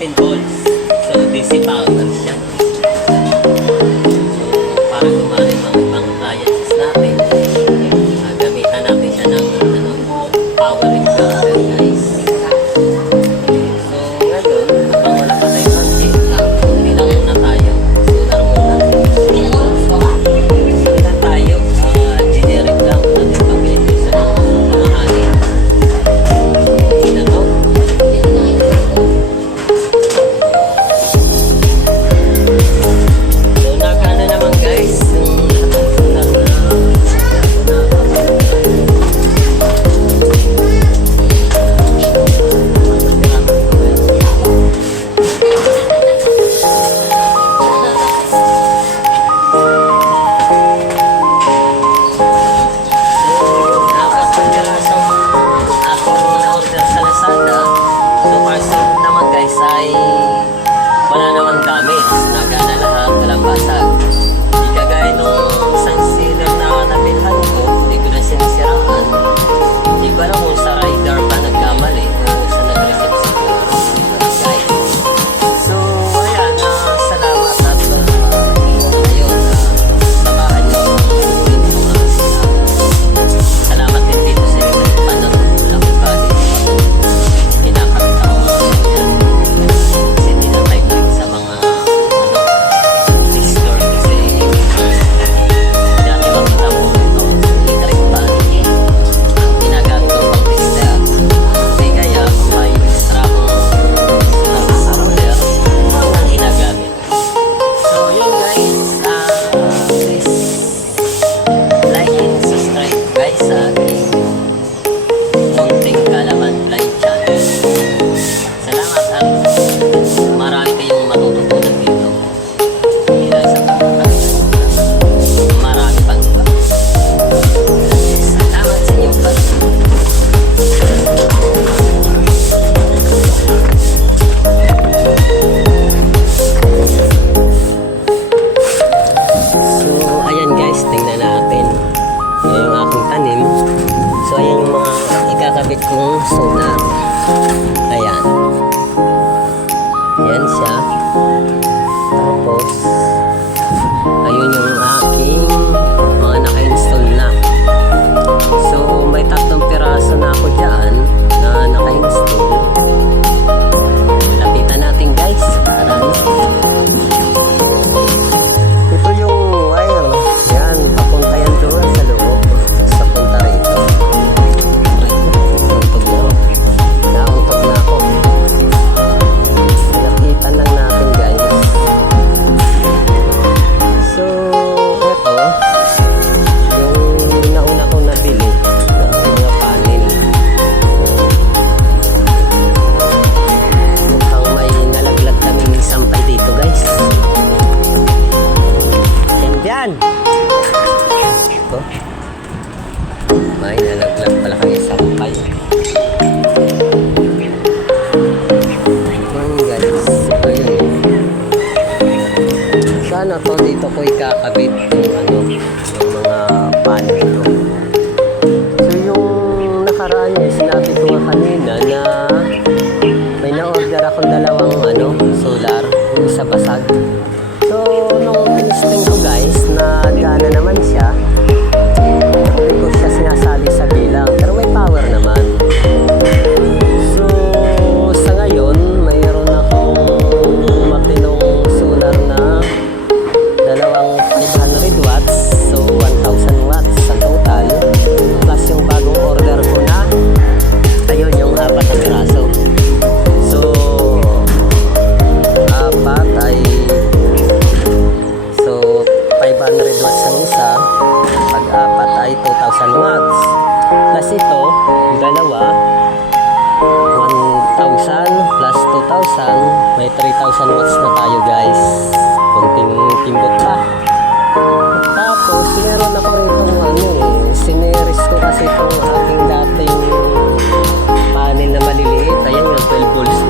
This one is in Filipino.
15 volts. So, DC power siya. So, para gumana yung mga ibang appliances natin, gamitan natin siya ng power inverter, guys. So, ngayon, habang wala pa tayong budget, hindi lang muna tayo. Solar muna. Hindi lang tayo. Generic lang natin pag-ilagay sa mga hangin. Hindi na to. So, nakana naman guys, yung solar na na-order sa Lazada. So, parcel naman guys ay wala naman damage. Nagana lahat, walang basag. Hindi kagaya nung isang sealer na nabilhan ko, hindi ko na sinisiraan. Hindi ko alam kung sa rider ba nagkamali o sa nag-receive siguro. Guys. So, ayan, salamat at ayun, samahan nyo ang ulit ko nga sila. Salamat din dito sa inyo ng panonood. Walang bagay. Kinakabit ako yan. Kasi hindi na type lang sa mga sister kasi dati makita mo ito electric fan ang ginagamit ko pang tester. Kasi kaya kung may extra kong sa roller ang ginagamit. So yun guys, please like and subscribe guys sa aking munting kalaman blind channel. Salamat at marami kayong matututunan dito. Hindi lang sa pagkakasal. Marami pang iba. Salamat sa inyong pag-sunod. So, ayan guys, tingnan natin. Yan yung aking tanim. So, ayan yung mga ikakabit kong solar. Ayan. Yan siya. Tapos, ayun yung aking mga naka-install na. So, may 3 piraso na ako dyan na naka-install. Lapitan natin guys. Para ito yung wire. Yan, papunta yan doon sa loob. Sa punta rito. Untog na ako. Nauntog na ako. Lapitan lang natin guys. So, ito yung nauna kong nabili ng mga panel. Mukhang may nalaglag kaming sampay dito guys. Yan dyan. Ito. May nalaglag pala kami sampay. Guys. Ayun. Sana to dito ko ikakabit yung yung mga panel ko. So yung nakaraan niya, sinabi ko nga kanina na may na-order akong 2 solar, yung isa basag. So nung tinisting ko guys, nagana naman siya. Hindi ko siya sinasali sa bilang, pero may power naman. So sa ngayon, mayroon akong matinong solar na 500 watts, so 1,000 watts sa total, plus yung bagong order ko na ayun yung 4 na piraso. So 4 ay so 500 watts ang isa, pag 4 ay 2,000 watts, plus ito dalawa 1,000 plus 2,000, may 3,000 watts na tayo guys. Kunting timbot pa. Tapos meron ako rito sineris ko kasi itong aking dating panel na maliliit. Ayan yung 12 volts